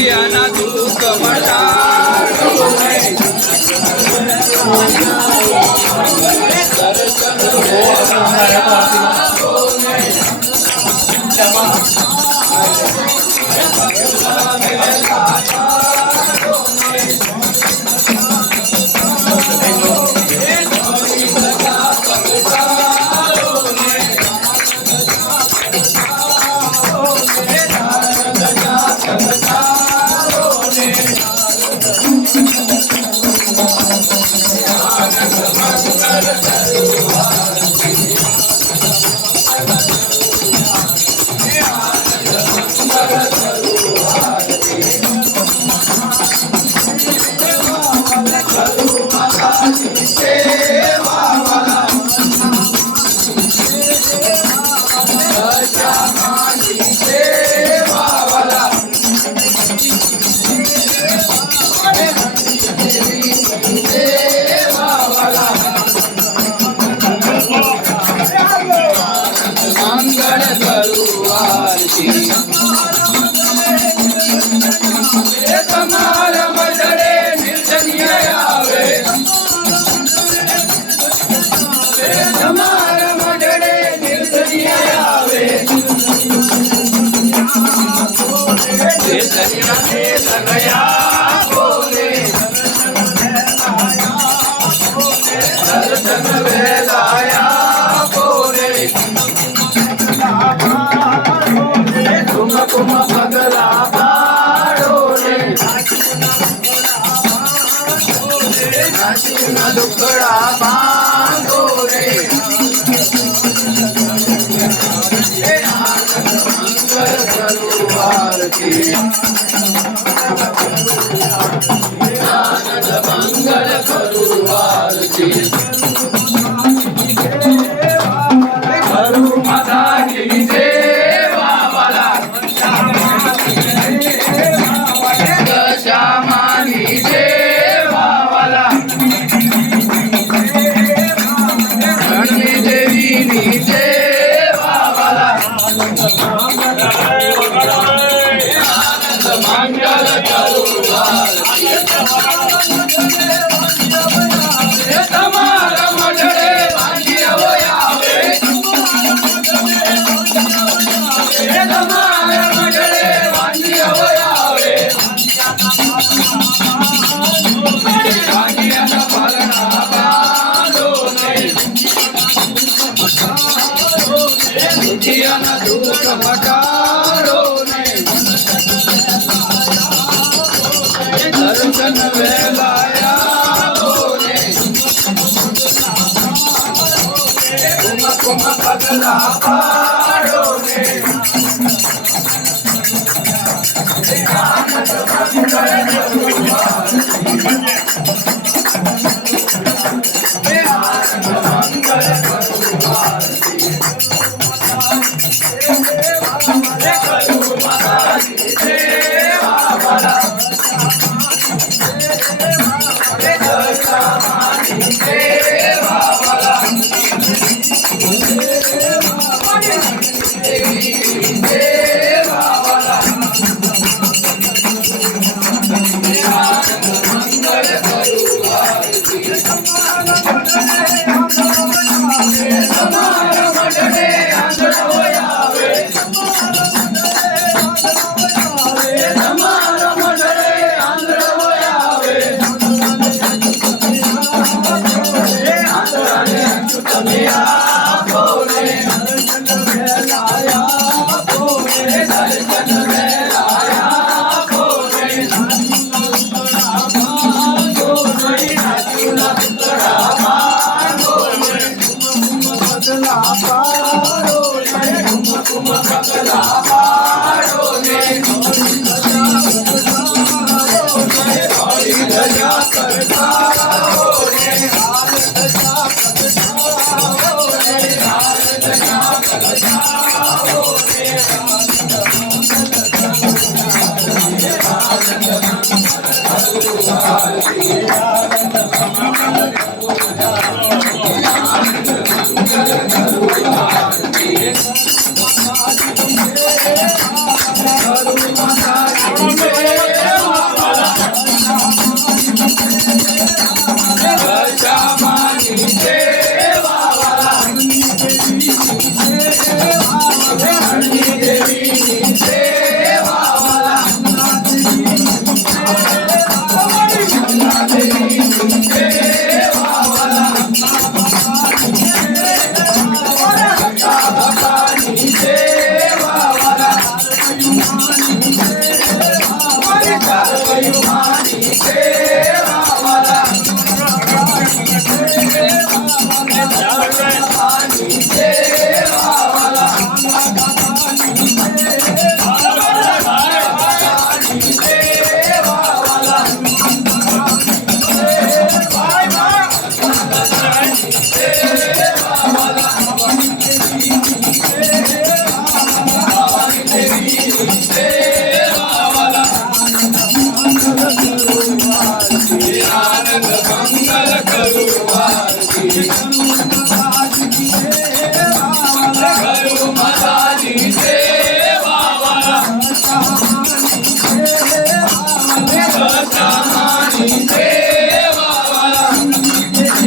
Maria. आंगण द्वार तुम्हारा मजरे निर्जनिया आवे तुम्हारा दुखड़ा बांधो रे सलवार की आनंद मंगल सलवार Thank you.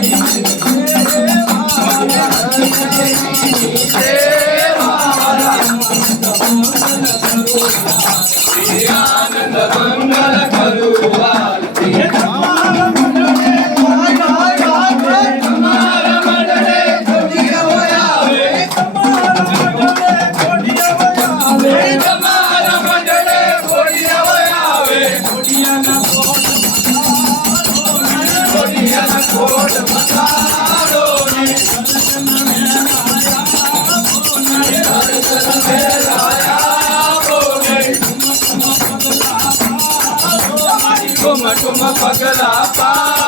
I'm పగలా పా